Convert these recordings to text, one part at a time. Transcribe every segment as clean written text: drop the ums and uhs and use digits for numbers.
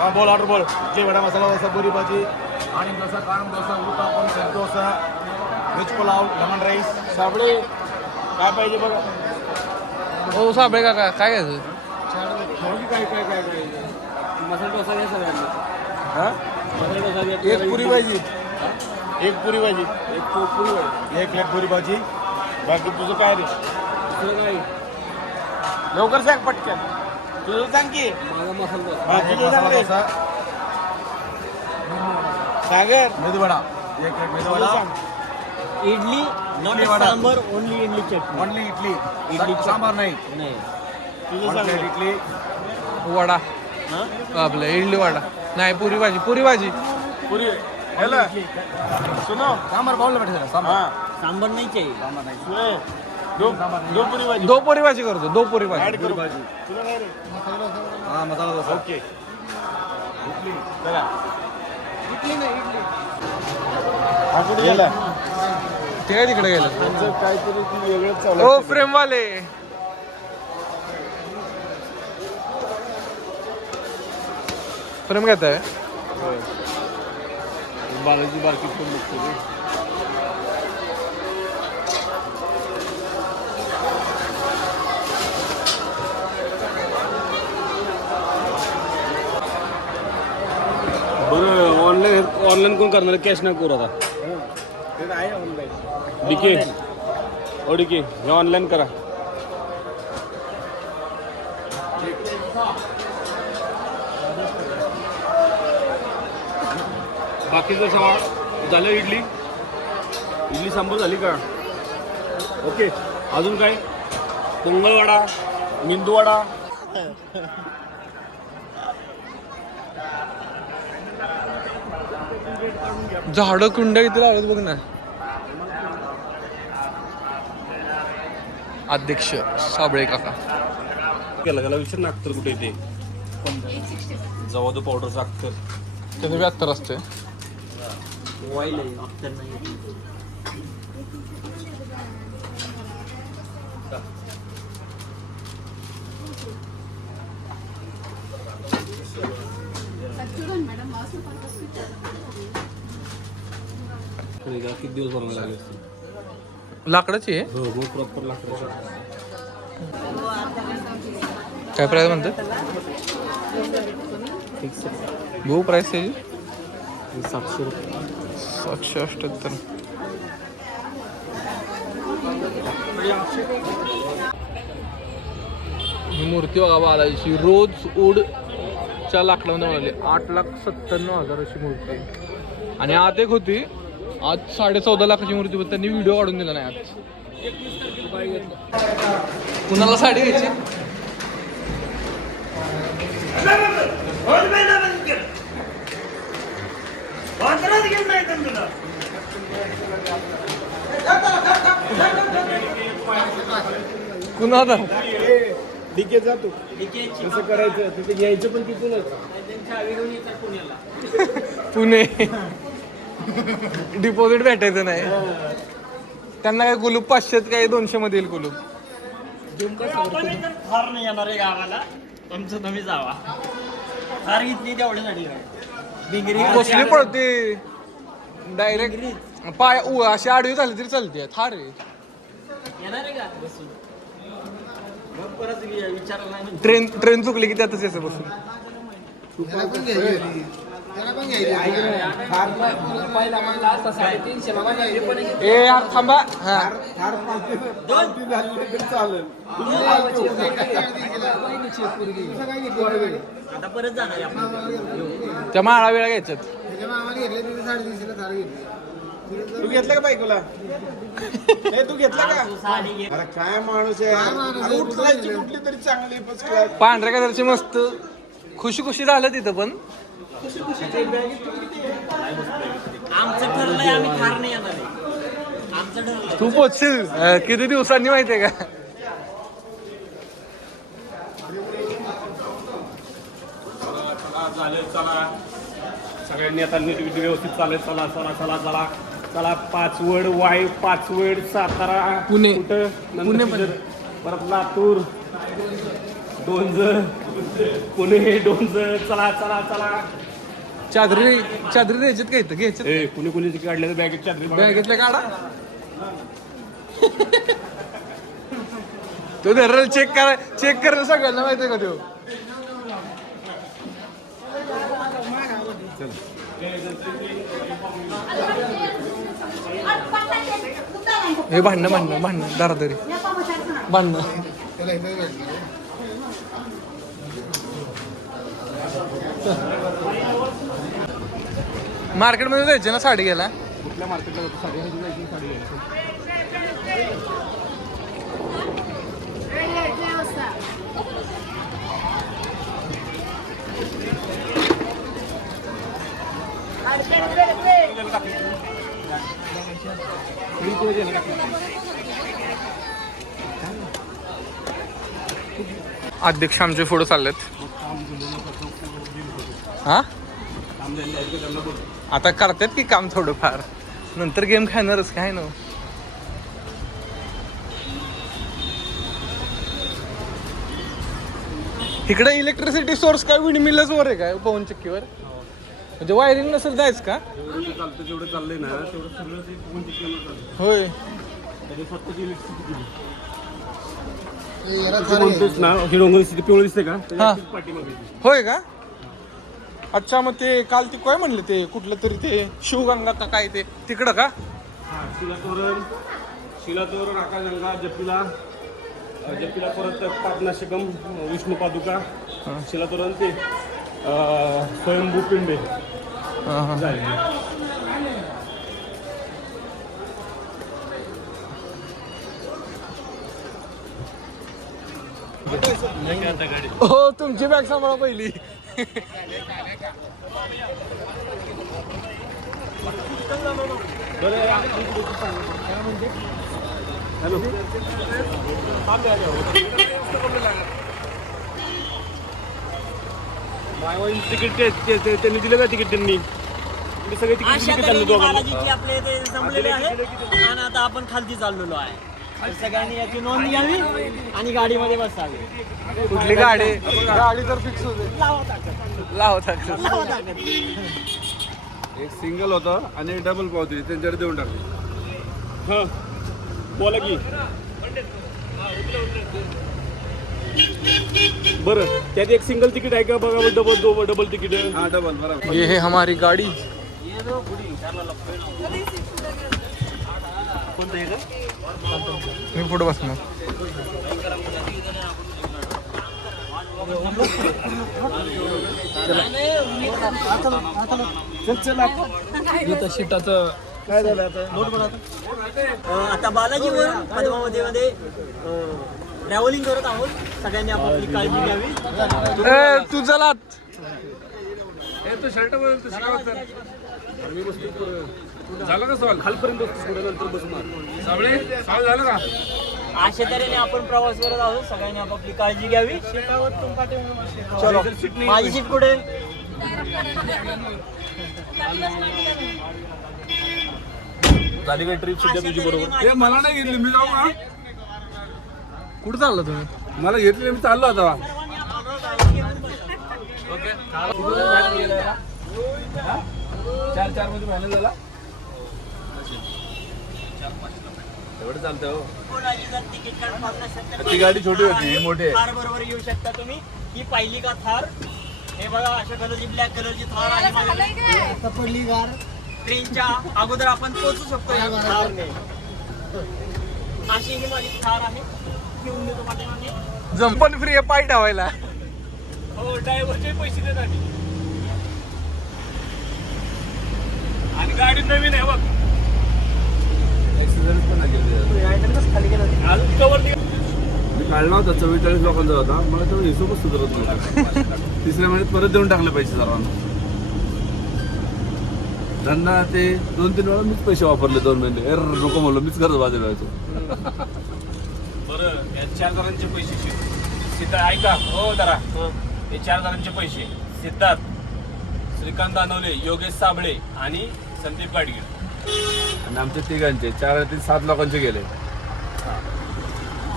हां बोल ऑर्डर बोल. जे वडा मसाला डोसा, पुरी भाजी आणि डोसा, काळम dosa, uttapam, set dosa, veg pulao, lemon rice. Sable काय पाहिजे बघा. हो साबळे काका काय घ्यायचं? काय काय काय काय मसाला डोसा घ्या सगळ्यांना. हां मसाला डोसा घ्या. एक पुरी भाजी, एक पुरी भाजी, एक पुरी भाजी. एक प्लेट पुरी भाजी. बाकी तुझं काय रे? दुसरं काय? लवकर सांग पटकन. तुझं सांग की. माझा मसाला डोसा. हा तुझं सांग रे. सागर मेदूवडा, एक plate medu vada. Idli not idli vada. Sambar, only idli chutney. Only idli, idli sambar नाही. नाही. तुझं सांग इडली. वडा हां आपलं इडली वडा नाही पुरी भाजी पुरी भाजी पुरी हेला सुनो सांबार बोल ना बेटा सांबार. हां सांबर नाही चाहिए. सांबार नाही. दो पुरी भाजी. दो पुरी भाजी करतो दो पुरी भाजी ऍड करू भाजी. तुला काय रे? हां मसाला डोसा. ओके. इडली चला. इडली नाही इडली. हा कुठे गेला? ते काय तिकडे गेलं त्यांचं काहीतरी ती वेगळंच चालू ओ फ्रेमवाले फ्रेम घेत आहे बालाजी मार्केट पण बघतो रे. बरं ऑनलाईन कोण करणार? कॅश नाही करू आता. ते आहे ऑनलाईन. डीके ओ डीके हे ऑनलाईन करा. बाकीचं सगळं झालं. इडली सांबार झाली का? ओके. अजून काय? पोंगल वडा, मेंदू वडा. झाडं कुंड्या किती लावत बघ ना. अध्यक्ष साबळे काका केला त्याला विचार ना अख्तर कुठे येते. जवादू पावडरचं अख्तर. त्याचं 72 असते. किती दिवस बनवायला लागले असते? लाकडाची आहे हो हो प्रॉपर लाकडाचं. काय प्राईस म्हणते फिक्स भाऊ प्राईस त्याची 700 रुपये. 778. ही मूर्ती बघा बालाजीची रोज च्या लाकडामध्ये बनवली. 8,97,000 अशी मूर्ती आहे. आणि आत एक होती आज 14.5 लाखाची मूर्ती पण त्यांनी व्हिडिओ काढून दिला नाही आज. कुणाला साडी घ्यायची? कुणाला डीके जातो कसं करायचं तिथे घ्यायचं पण तिथूनच. पुणे डिपॉझिट भेटायचं नाही त्यांना. काय कुलूप 500 काय 200 मध्ये येईल कुलूप. फार नाही येणार आहे गावाला. तुमचं तुम्ही जावा. फार घेतली तेवढ्यासाठी बिंगरी कसली पडते डायरेक्ट पाय अशी आडवी झाली तरी चालते. थार आहे. येणार आहे का बसून? मग परत विचारायला नाही. ट्रेन चुकली की त्यातच यायचं बसून. ए यार थांबा. हा आता परत जाणार आहे आपण. त्या माळा वेळा घ्यायच्यात. तू घेतलं का बायकोला? नाही तू घेतला का? साडी घे. अरे काय माणूस आहे. अरे उठलायची कुठली तरी चांगली फर्स्ट क्लास. पांढऱ्या कलरची मस्त खुशी खुशी झालं तिथं पण. आमचं ठरलंय आम्ही फार नाही येणार आहे. आमचं ठरलंय. तू पोचशील किती दिवसांनी माहितीये का? झालं चला सगळ्यांनी आता नीट व्यवस्थित चालेल. चला चला चला चला चला. 5 वड वाई, 5 वड सातारा, पुणे. कुठं पुणे नंतर परत लातूर, 2 जण पुणे डोंज चला चला चला. चादरी द्यायच्यात का इथं घ्यायच्यात ए कुणी काढल्या बॅगेत चादरी बॅगेतल्या काढा. तो दर चेक करा सगळ्यांना माहिती आहे का तो. हे भांडणं दारादारी भांडणं. मार्केटमध्ये जायचे ना साडी घ्यायला. कुठल्या मार्केटला जातो साडी घ्यायची साडी घ्यायची. अध्यक्ष आमचे फोटो चाललेत. हा आता करतात की काम थोडंफार, नंतर गेम खेळणारच काय ना. इकडे इलेक्ट्रिसिटी सोर्स काय विंडमिलच वर आहे काय पवन चक्कीवर, म्हणजे वायरिंग नसेल जायच का. जेवढं चाललंय ना तेवढं सगळं होय म्हणतोच ना. हे डोंगर स्थिती पिवळं दिसते का हा. पाठीमागे. होय का. अच्छा मग ते काल ते काय म्हणले ते कुठलं तरी ते शिवगंगा का काय ते तिकडं का. हा शिलातोरण आकाशगंगा जपिला परत पापनाशिकम विष्णू पादुका शिलातोरण ते स्वयंभू पिंडे झाले. हो तुमची बॅग सांभाळा पहिली. तिकीट त्यांनी दिलं का तिकीट त्यांनी सगळे तिकीट बालाजीची आपले ते जमलेले आहे आणि आता आपण खालती चाललेलो आहे. तर सगळ्यांनी याची नोंद घ्यावी आणि गाडीमध्ये बसावी. कुठली गाडी तर फिक्स होते. लावा एक सिंगल होतं आणि डबल पावती त्यांच्याकडे देऊन टाकली. हा बोला की बरं त्यात एक सिंगल तिकीट आहे का बघा. Double ticket. हा डबल बरोबर. ये है हमारी गाड़ी. मी पुढे बसणार. शीटाचं काय झालं आता बालाजीवर पद्मावतीमध्ये ट्रॅव्हलिंग करत आहोत. सगळ्यांनी आपली काळजी घ्यावी. तू चला. शर्ट झालं का सवाल खालपर्यंत नंतर बसणार झालं का. अशा तऱ्हेने आपण प्रवास करत आहोत. सगळ्यांनी आपापली काळजी घ्यावी. चलो माझी सीट कुठे. झाली काय ट्रिप सध्या तुझी बरोबर. हे मला नाही घेतली मी जाऊ का. कुठं चालला तुम्ही. मला घेतली मी चाललो आता. चार मध्ये फायनल झाला. एवढं चालतं हो. ती गाडी छोटी होती मोठी आहे. थार बरोबर येऊ शकता तुम्ही. ही पाहिली का थार. हे बघा अशा कलरची ब्लॅक कलरची थार आहे. ट्रेनच्या अगोदर आपण पोहोचू शकतो या थारने. अशी ही माझी थार आहे. घेऊन देतो पाठीमागे. जंपन फ्री आहे पाय ठेवायला. हो ड्रायव्हरचे पैसे देतात आणि गाडी नवीन आहे बघ. ऍक्सिडेंट पण नाही केले. कवर मी काढला होता 44 लोकांचा होता. मला तेवढा हिशोबच सुधारत नव्हता. तिसऱ्या महिन्यात परत देऊन टाकले पैसे सर्वांना. त्यांना ते 2-3 वेळा मीच पैसे वापरले 2 महिने. नको म्हणलं मीच करत बाजूला व्हायचो. बरं या 4 जणांचे पैसे सिद्धार्थ ऐका हो जरा. हे 4 जणांचे पैसे सिद्धार्थ श्रीकांत दानवले योगेश साबळे आणि संदीप गाडगे. आणि आमच्या तिघांचे 4 ते 7 लोकांचे गेले.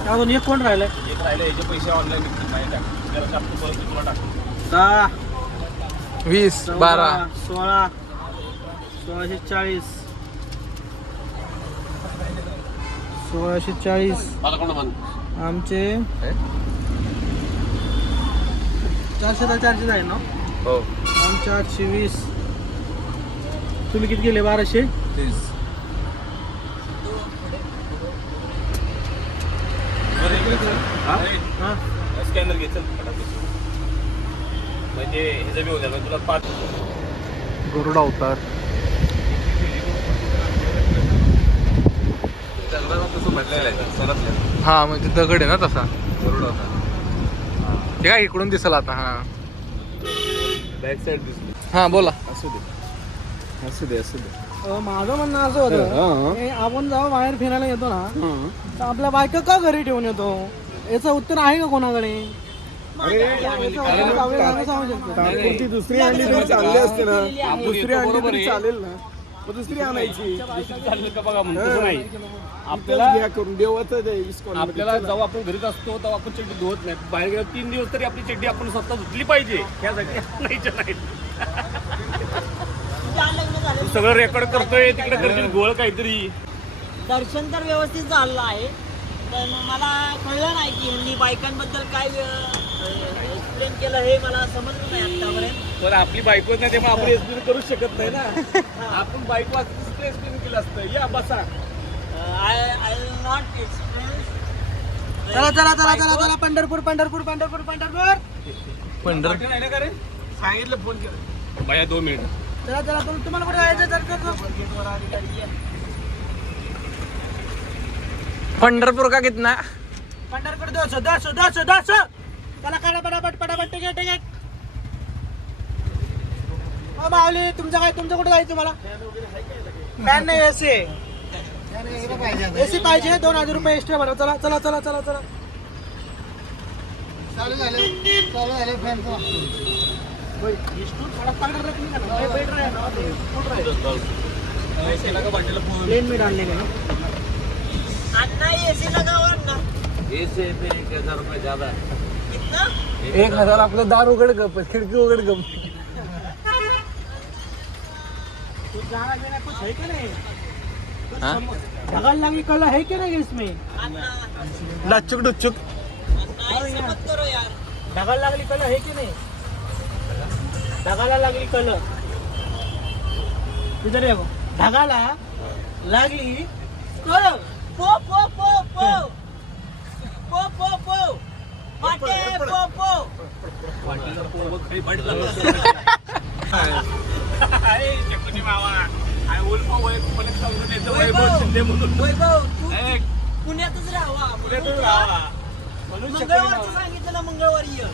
अजून एक कोण राहिलाय. एक राहिले याचे पैसे ऑनलाईन माहिती आहे. जरा जास्त परत तुला टाकतो 10 20 12 16 1640 1640 मला कोण म्हण आमचे 400 आहे ना हो आमचे 820 तुम्ही किती गेले 1200 स्कॅनर घे चल म्हणजे हे जमी होत्या तुला 5 गरुड अवतार हा म्हणजे दगड आहे ना तसा गरुड अवतार ते काय इकडून दिसल आता हा बॅक साईड दिसली हा बोला असू दे माझं म्हणणं असं होतं की आपण जेव्हा बाहेर फिरायला येतो ना तर आपल्या बायका का घरी ठेवून येतो याचं उत्तर आहे का कोणाकडे ती दुसरी आणली तरी चालली असते ना दुसरी आणली तरी चालेल ना मग दुसरी आणायची चालेल का बघा म्हणतो नाही आपल्याला करून देवाचं ते इस्कॉन आपल्याला जेव्हा आपण घरीच असतो तेव्हा आपण चड्डी धुवत नाही बाहेर गेलो 3 दिवस तरी आपली चड्डी आपण स्वतः धुतली पाहिजे त्यासाठी आणायच्या नाही तू सगळं रेकॉर्ड करतोय तिकडे करशील गोळ काहीतरी दर्शन तर व्यवस्थित झालं आहे पण मला कळलं नाही की यांनी बायकांबद्दल काय एक्सप्लेन केलं हे मला समजलं नाही आतापर्यंत तर आपली बायको नाही त्यामुळे आपण एक्सप्लेन करू शकत नाही ना आपण बायको असं एक्सप्लेन केलं असतं या बसा आय नॉट एक्सप्लेन चला पंढरपूर नाही ना का रे सांगितलं फोन केलं बाया 2 मिनिट चला तुम्हाला कुठे जायचं पंढरपूर का कितना पंढरपूर 200 चला काढा पटापट टिकेट माऊली तुमचं कुठे जायचं मला फॅन नाही एसी पाहिजे 2000 रुपये एक्स्ट्रा भरा चला चालू झाले फॅन प्लेन मीट आणले का एसी लगावर ना एसी पे 1000 रुपये ज्यादा कितना 1000 आपलं दार उघड गप खिडकी उघड गप कुछ जाना देना कुछ है कि नहीं हाँ? ढगाल लागली कला है कि नहीं इसमें डच्चुक डुच्चुक मत करो यार ढगाल लागली कला है कि नहीं ढगाला लागली कला इधर देखो ढगाला लागली कला पो पाटे पो वाटीला पोवत काही पडलं अरे चकुनी मावा आय उल्फ पण समजून येतं वैभव शिंदे म्हणून वैभव तू ए, पुण्यातच राहावा पुण्यातून राहा म्हणून मंगळवारचं सांगितलं ना मंगळवारी ये.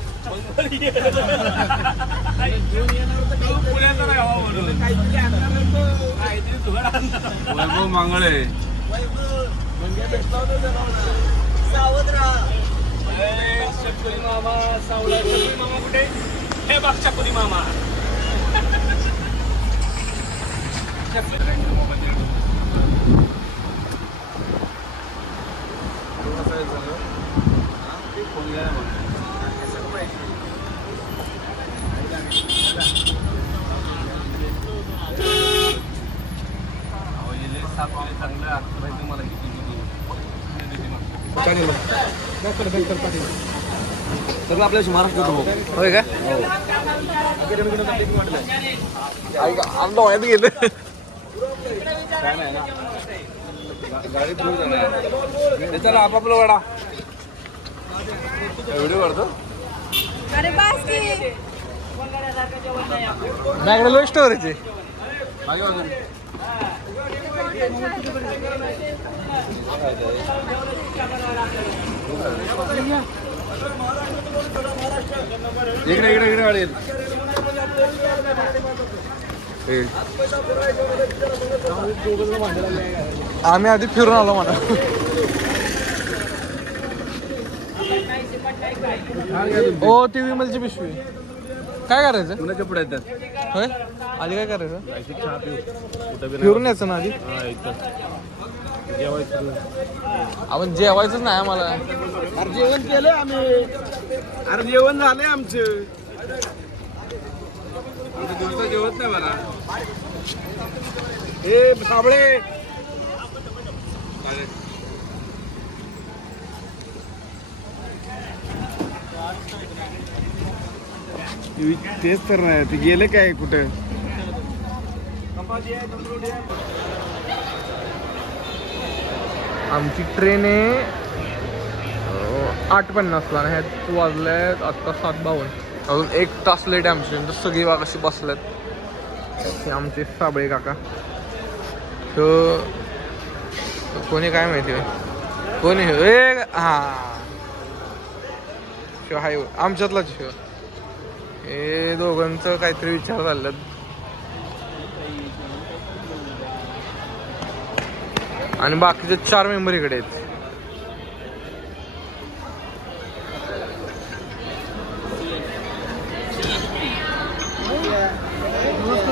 पुण्याचा राहावा म्हणून काहीतरी धुळ आणणार वैभव मांगळे वैभव सावध राहा चकुनी मामा सावळा चकुनी मामा कुठे हे बघ चकुनी मामा सगळं आपल्या महाराष्ट्रात हो होय का डोळ्यात गेलं काय नाही ना गाडी थ्रू जाणार त्याच्याला आपापला वाडा व्हिडिओ काढतो अरे बास की माझ्याकडे लो स्टोरेज मागे वाजून इकडे इकडे इकडे गाडी आम्ही आधी फिरून आलो म्हणा ओ ती विमलची पिशवी काय करायचं पुण्याच्या पुढे येतात होय आधी काय करायचं चहा पिऊ कुठं फिरून यायचं ना आधी आपण जेवायचंच नाही आम्हाला. अरे जेवण केलं आम्ही. अरे जेवण झालंय आमचं. दिवसा जेवत नाही मला. हे साबळे तेच तर नाही ते गेले काय कुठं. आमची ट्रेन आहे 8:50ला आणि ह्यात वाजल्यात आत्ता 7:52. अजून 1 तास लेट आहे आमची. तर सगळी वाघ अशी बसल्यात. हे आमचे साबळे काका. तर कोणी काय माहिती आहे कोणी ए हां शिव हाय आमच्यातलाच शिव. हे दोघांचं काहीतरी विचार चालल्यात. आणि बाकीचे 4 मेंबर इकडे आहेत.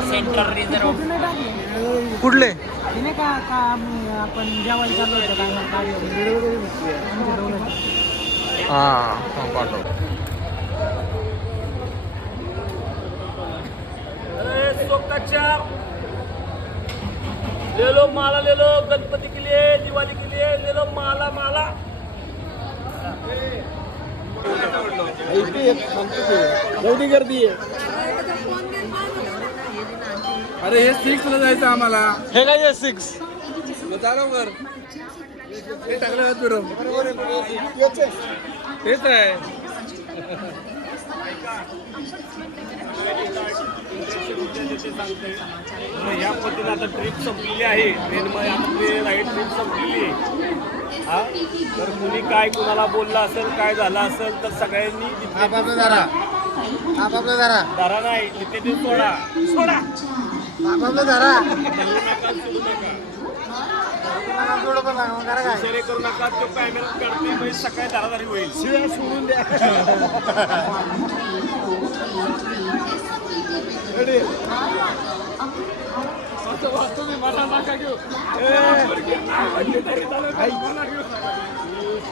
सेंट्रल रिझर्व कुठले आपण जेवायला चाललो हां पाठव. ले लो माला, ले लो गणपति के लिए, दिवाली के लिए ले लो माला माला. एवढी गर्दी आहे. अरे हे 6ला जायचं आम्हाला. हे काय आहे 6? लवकर हे टाकलं फिरव. तेच आहे. या पद्धतीने आता ट्रिप संपलेली आहे. ट्रेनमध्ये आता ट्रिप संपलेली आहे. हा तर कुणी काय कुणाला बोललं असेल काय झालं असेल तर सगळ्यांनी दारा नाही तिथे ते सोडा सोडा करू नका. तो कॅमेरा काढते म्हणजे सकाळी दारादारी होईल. शिव्या सोडून द्या.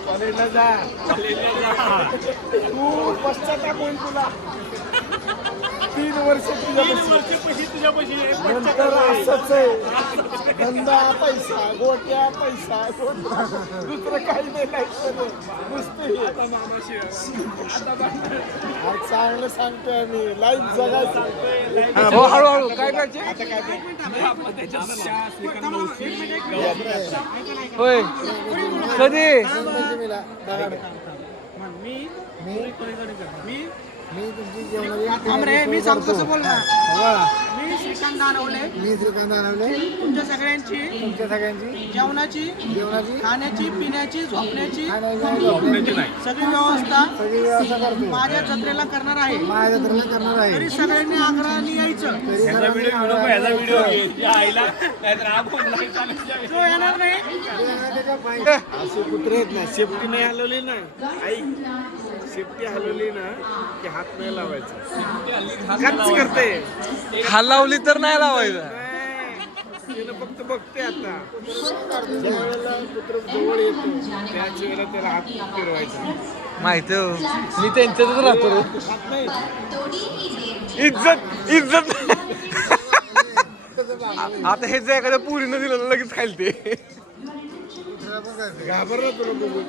कॉलेजला जा. तू पश्चाताप होईल तुला. 3 वर्ष तुझ्यापाशी नंतर असंच आहे. धंदा पैसा गोट्या पैसा गोट्या दुसरं काही नाही. नुसतं चांगलं सांगतोय आम्ही. लाईफ जगायचं. हो हळूहळू काय पाहिजे आता काय होय कधी मी सांगतो कसं बोलणार. मी श्रीकांत दानवले तुमच्या सगळ्यांची जेवणाची खाण्याची पिण्याची झोपण्याची सगळी व्यवस्था माझ्या जत्रेला करणार आहे. तरी सगळ्यांनी आग्रहाने यायचं. जो येणार नाही असे कुत्रे आहेत ना. सेफ्टी नाही हलवली ना. ऐक सेफ्टी हलवली ना की हात नाही लावायचा. काच करते. हलावली तर नाही लावायचं. तिनं फक्त बघते. आता ज्या वेळेला कुत्र जवळ येतो त्याच वेळेला त्याला हात फिरवायचा. माहिती हो मी त्यांच्यातच राहतो. हात नाही. इज्जत आता हे जे एखाद्या पुरीनं दिलं लगेच खाईल ते. घाबरला तुला बघून.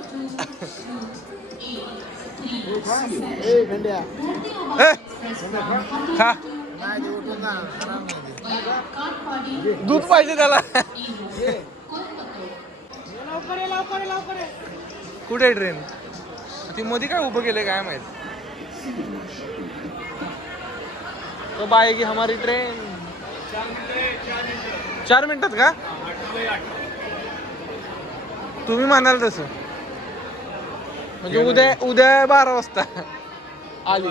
ए खंड्या हे, खा दूध पाहिजे त्याला. कुठे ट्रेन ती मध्ये काय उभं केलंय काय माहित. तो बाय की हमारी ट्रेन 4 मिनिटात का तुम्ही म्हणाल तसं. म्हणजे उद्या 12 वाजता आली.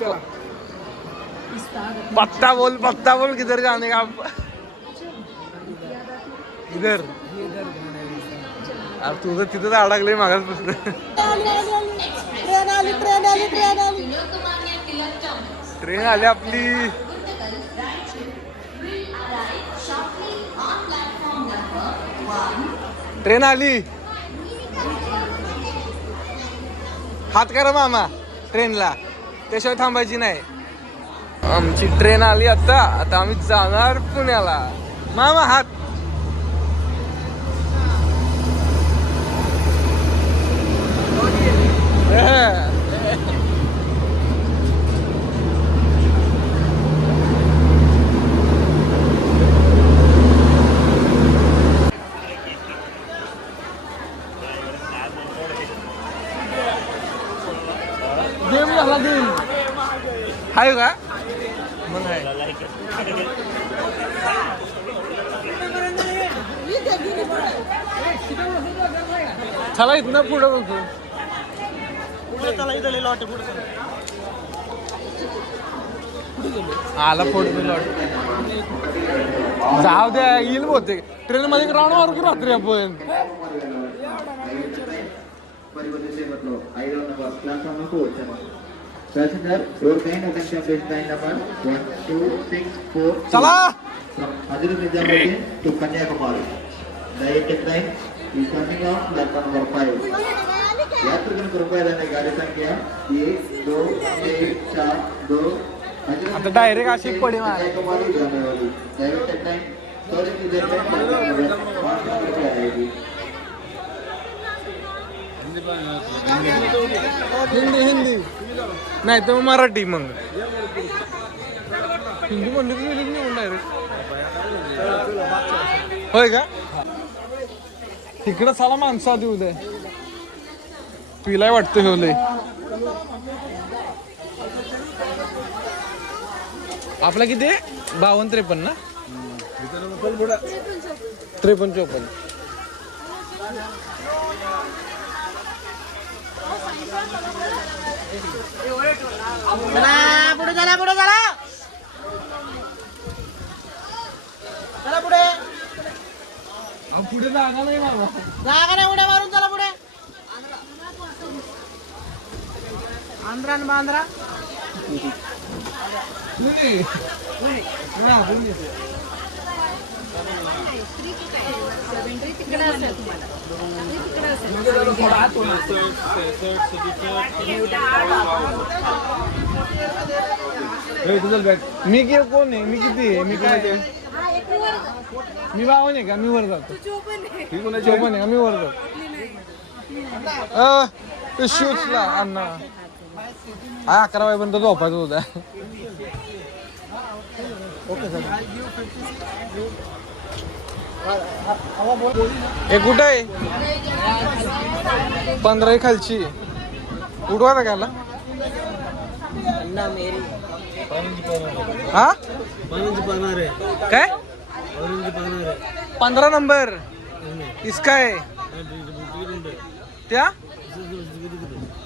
चला पत्ता बोल किधर जाने का इधर. अरे तुझं तिथं अडकलंय मागास बसलं. ट्रेन आली आपली. ट्रेन आली. हात करा मामा ट्रेनला, त्याशिवाय थांबायची नाही. आमची ट्रेन आली आता. आता आम्ही जाणार पुण्याला. मामा हात. गेम झाला गेम आहे का मग आहे. चला इथनं पुढं बघू. आला फोटो लॉट. जाऊ द्या येईल बहुतेक. ट्रेन मध्ये राऊंड मारू की रात्री आपण. Passenger, your train attention please, train number 1264 चला. from Hazrat Nizamuddin to Kanyakumari. The train is coming off platform number 5. यात्रिकांना कृपया जाणे गाडी संख्या 1 2 1 4 2 आता डायरेक्ट अशी पडी मार. कन्याकुमारी जाने वाली डायरेक्ट ट्रेन थोड़ी सी देर में प्लेटफॉर्म पर आएगी. हिंदी हिंदी नाही तर मराठी. मग हिंदी म्हणली की निघून डायरेक्ट. होय का तिकडं चला माणसं आधी उद्या पिलाय वाटतं हेवले. आपला किती 52-53 ना 53-54. पुढे चला पुढे चला चला पुढे पुढे जागा नाही मला. जागा नाही उड्या मारून चला पुढे. आंध्रा आणि बांद्रा तिकडे असेल तुम्हाला. मी कोण आहे. मी किती आहे. मी काय मी बावन आहे का. मी वर जातो. चोपन आहे का. मी वर जातो. शूजला अण्णा 11 वाजेपर्यंत झोपायचं होता. Okay sir. हे कुठं आहे 15 खालची उडवा ना घाला. हा काय 15 नंबर इसका है क्या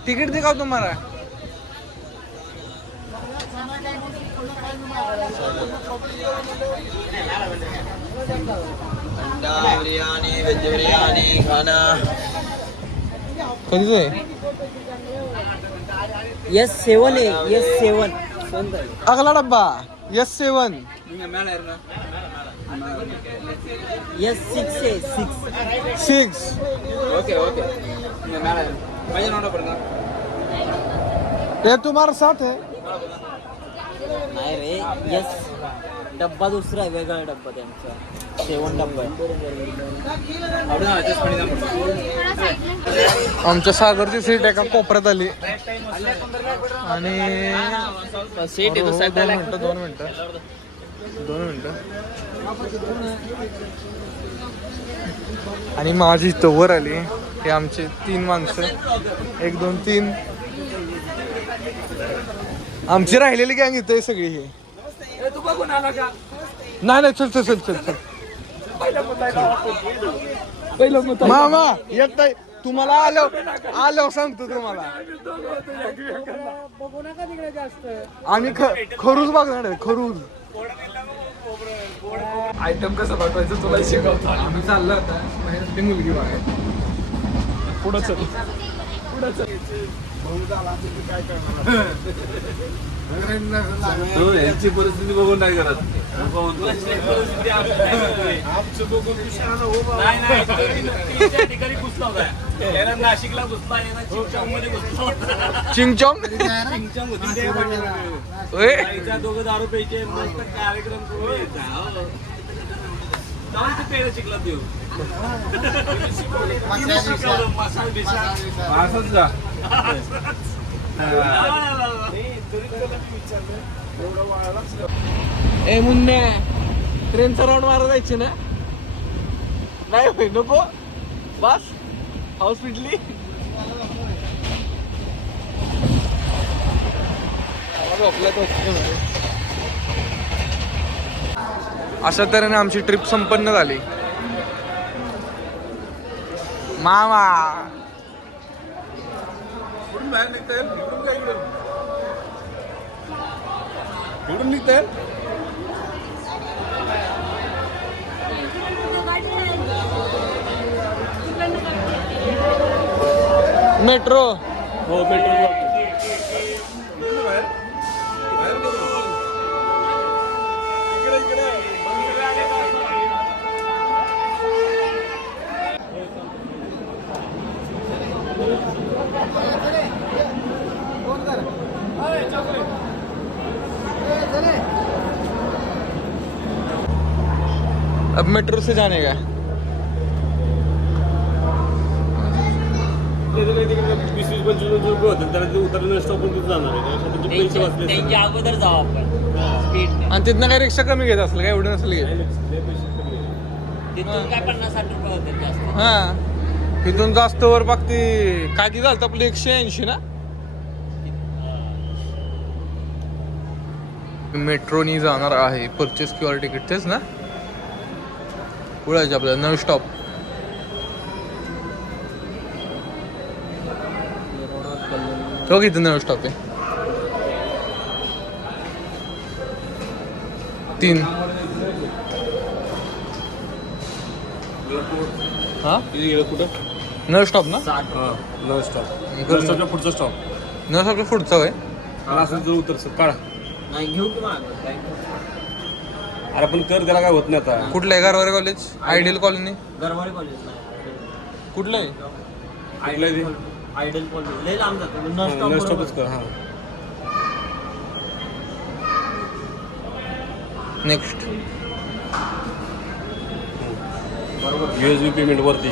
तिकीट दिखाओ तुम्हारा. बिर्याणी वेज बिर्याणी खाना. कधीच आहे. S7 आहे S7. अगला डब्बा S7. S6 आहे 6. 6 ये तुम्हारा साथ है. नाही रे यस डब्बा दुसरा आहे वेगळा डब्बा त्यांचा 7 डब्बा आहे. आमच्या सागरची सीट एका कोपऱ्यात आली आणि सीट हो, 2 मिनिटं आणि माझी इथं वर आली. हे आमचे 3 माणसं 1 2 3 आमची राहिलेली गँग इथं सगळी. हे नाही चल चल चल चल चल. मामा येत नाही तुम्हाला. आलो सांगतो तुम्हाला. आम्ही खरूज बघणार आहे. खरूज आयटम कसं पाठवायचं तुला शिकवतो. आम्ही चाललो आता ती मुलगी बघाय. पुढं चल यांची परिस्थिती बघून नाही करत. परिस्थिती आपली काय करतोय? नाही नाही तो त्या ठिकाणी घुसला होता. याला नाशिकला घुसला, याला चिंगचॉंगमध्ये घुसला होता. चिंगचॉंग चिंगचॉंग होती ते ओए बाईचा दोघं दारू प्यायचे, मस्त कार्यक्रम करून यायचा. हो. जाऊन ते पेढे शिकला देऊ. तिने शिकवलं मसाला बिसाला. असंच जा. ए मुन्ने ट्रेनचा राऊंड मारा जायचे ना नाही होय नको बस हाऊस पिटली अशा तऱ्हेने आमची ट्रिप संपन्न झाली. मामा बाहेर निघता येईल इकडून काय इकडून निघता येईल. मेट्रो हो पेट्रोल बाहेर बाहेर इकडे इकडे अब मेट्रो से जाने का 20-25 रुपये होते, त्याला ते उतरलं स्टॉप जाणार आहे. त्याचे पैसे वाचले असते. त्यांच्या अगोदर जाऊ आपण स्पीड आणि तिथनं काही रिक्षा कमी घेत असेल काय एवढं नसेल घेत लय पैसे कमी आहे. तिथून काय 50-60 रुपये होते जास्त. हा तिथून जास्त वर बघते काय किती झालं आपलं 180 ना. मेट्रोनी जाणार आहे परचेस क्यूआर तिकीट तेच ना पुढे आपल्याला नवी स्टॉप. तो किती नवी स्टॉप आहे 3 हा किती गेलं कुठं? नवी स्टॉप ना नऊ स्टॉप. पुढचा स्टॉप नवी स्टॉप पुढचा होय. असं जर उतरस काढा. नाही घेऊ की मग अरे पण कर त्याला काय होत नाही आता. कुठलं आहे Garware college ideal colony गरवाडी college कुठलं आहे कुठलं आहे ते? आयडल कॉलेज लय लांब जातो नऊ स्टॉपच कर. हा नेक्स्ट USB पेमेंट वरती.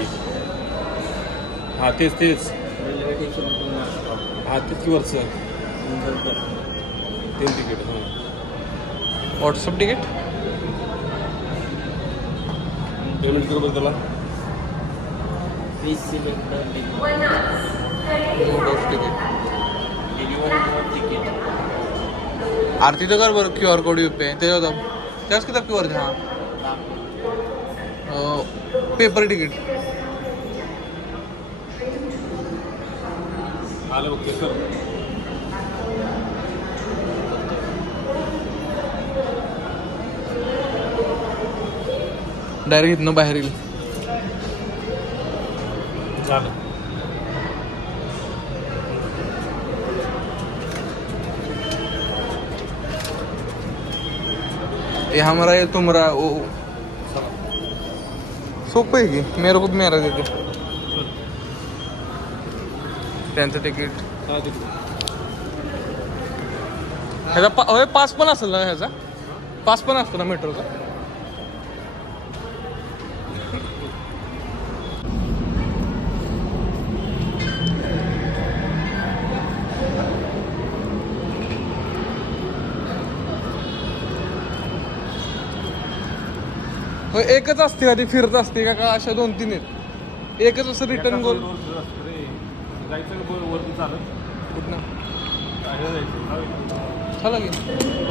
हा तेच रेल्वे स्टेशन हा तेच की वरचं 3 तिकीट. हां व्हॉट्सअप तिकीट पेमेंट करू बरं त्याला. 20 सिलेंडर तिकीट आरती तर कर बरं QR कोड पे ते होतं त्याच किती QR हां पेपर तिकीट आलं बघ ते कर. डायरेक्ट इथनं बाहेर येईल. झालं. ये हमारा ये तुमरा ओ सोपं आहे की मेरे को मेरा देते त्यांचं तिकीट हा तिकीट. ह्याचा होय पास पण असेल ना ह्याचा पास पण असतो ना मेट्रोचा. होय एकच असते का ती फिरत असते का अशा 2-3 आहेत एकच असं रिटर्न गोल जायचं वरती चालत कुठनं बाहेर जायचं. चला की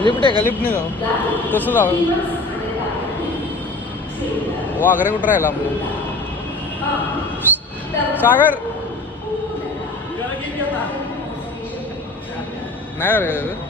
लिफ्ट आहे का लिफ्टने जाऊ तसं जावं. वाघरे कुठं राहिला सागर नाही रे